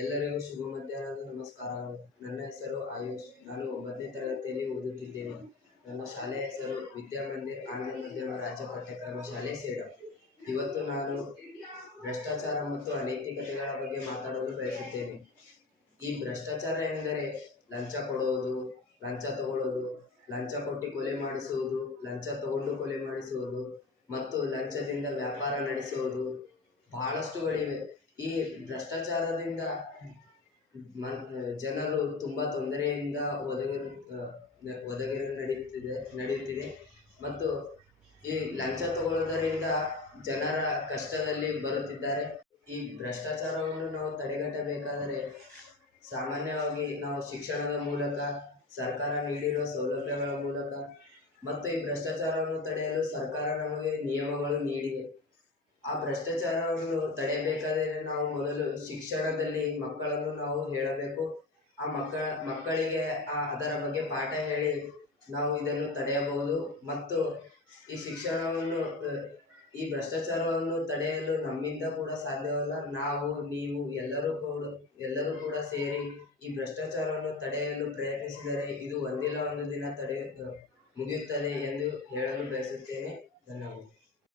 ಎಲ್ಲರಿಗೂ ಶುಭ ಮಧ್ಯಾಹ್ನದ ನಮಸ್ಕಾರಗಳು. ನನ್ನ ಹೆಸರು ಆಯುಷ್. ನಾನು 9ನೇ ತರಗತಿಯಲ್ಲಿ ಓದುತ್ತಿದ್ದೇನೆ. ನನ್ನ ಶಾಲೆಯ ಹೆಸರು ವಿದ್ಯಾಮಂದಿರ್ ಆಂಗ್ಲ ಮಾಧ್ಯಮ ರಾಜ್ಯ ಪಠ್ಯಕ್ರಮ ಶಾಲೆ ಸೇಡಂ. ಇವತ್ತು ನಾನು ಭ್ರಷ್ಟಾಚಾರ ಮತ್ತು ಅನೈತಿಕತೆಗಳ ಬಗ್ಗೆ ಮಾತಾಡಲು ಬಯಸುತ್ತೇನೆ. ಈ ಭ್ರಷ್ಟಾಚಾರ ಎಂದರೆ ಲಂಚ ಕೊಡುವುದು, ಲಂಚ ತಗೊಳ್ಳೋದು, ಲಂಚ ಕೊಟ್ಟು ಕೊಲೆ ಮಾಡಿಸುವುದು, ಲಂಚ ತಗೊಂಡು ಕೊಲೆ ಮಾಡಿಸುವುದು ಮತ್ತು ಲಂಚದಿಂದ ವ್ಯಾಪಾರ ನಡೆಸುವುದು ಬಹಳಷ್ಟುಗಳಿವೆ. ಈ ಭ್ರಷ್ಟಾಚಾರದಿಂದ ಜನರು ತುಂಬ ತೊಂದರೆಯಿಂದ ಒದಗಿರು ನಡೆಯುತ್ತಿದೆ ಮತ್ತು ಈ ಲಂಚ ತಗೊಳ್ಳೋದರಿಂದ ಜನರ ಕಷ್ಟದಲ್ಲಿ ಬರುತ್ತಿದ್ದಾರೆ. ಈ ಭ್ರಷ್ಟಾಚಾರವನ್ನು ನಾವು ತಡೆಗಟ್ಟಬೇಕಾದರೆ ಸಾಮಾನ್ಯವಾಗಿ ನಾವು ಶಿಕ್ಷಣದ ಮೂಲಕ, ಸರ್ಕಾರ ನೀಡಿರುವ ಸೌಲಭ್ಯಗಳ ಮೂಲಕ ಮತ್ತು ಈ ಭ್ರಷ್ಟಾಚಾರವನ್ನು ತಡೆಯಲು ಸರ್ಕಾರ ನಮಗೆ ನಿಯಮಗಳು ನೀಡಿದೆ. ಆ ಭ್ರಷ್ಟಾಚಾರವನ್ನು ತಡೆಯಬೇಕಾದರೆ ನಾವು ಮೊದಲು ಶಿಕ್ಷಣದಲ್ಲಿ ಮಕ್ಕಳನ್ನು ನಾವು ಹೇಳಬೇಕು. ಆ ಮಕ್ಕಳಿಗೆ ಅದರ ಬಗ್ಗೆ ಪಾಠ ಹೇಳಿ ನಾವು ಇದನ್ನು ತಡೆಯಬಹುದು. ಮತ್ತು ಈ ಶಿಕ್ಷಣವನ್ನು ಈ ಭ್ರಷ್ಟಾಚಾರವನ್ನು ತಡೆಯಲು ನಮ್ಮಿಂದ ಕೂಡ ಸಾಧ್ಯವಲ್ಲ. ನಾವು, ನೀವು ಎಲ್ಲರೂ ಕೂಡ ಸೇರಿ ಈ ಭ್ರಷ್ಟಾಚಾರವನ್ನು ತಡೆಯಲು ಪ್ರಯತ್ನಿಸಿದರೆ ಇದು ಒಂದಿಲ್ಲ ಒಂದು ದಿನ ಮುಗಿಯುತ್ತದೆ ಎಂದು ಹೇಳಲು ಬಯಸುತ್ತೇನೆ. ಧನ್ಯವಾದ.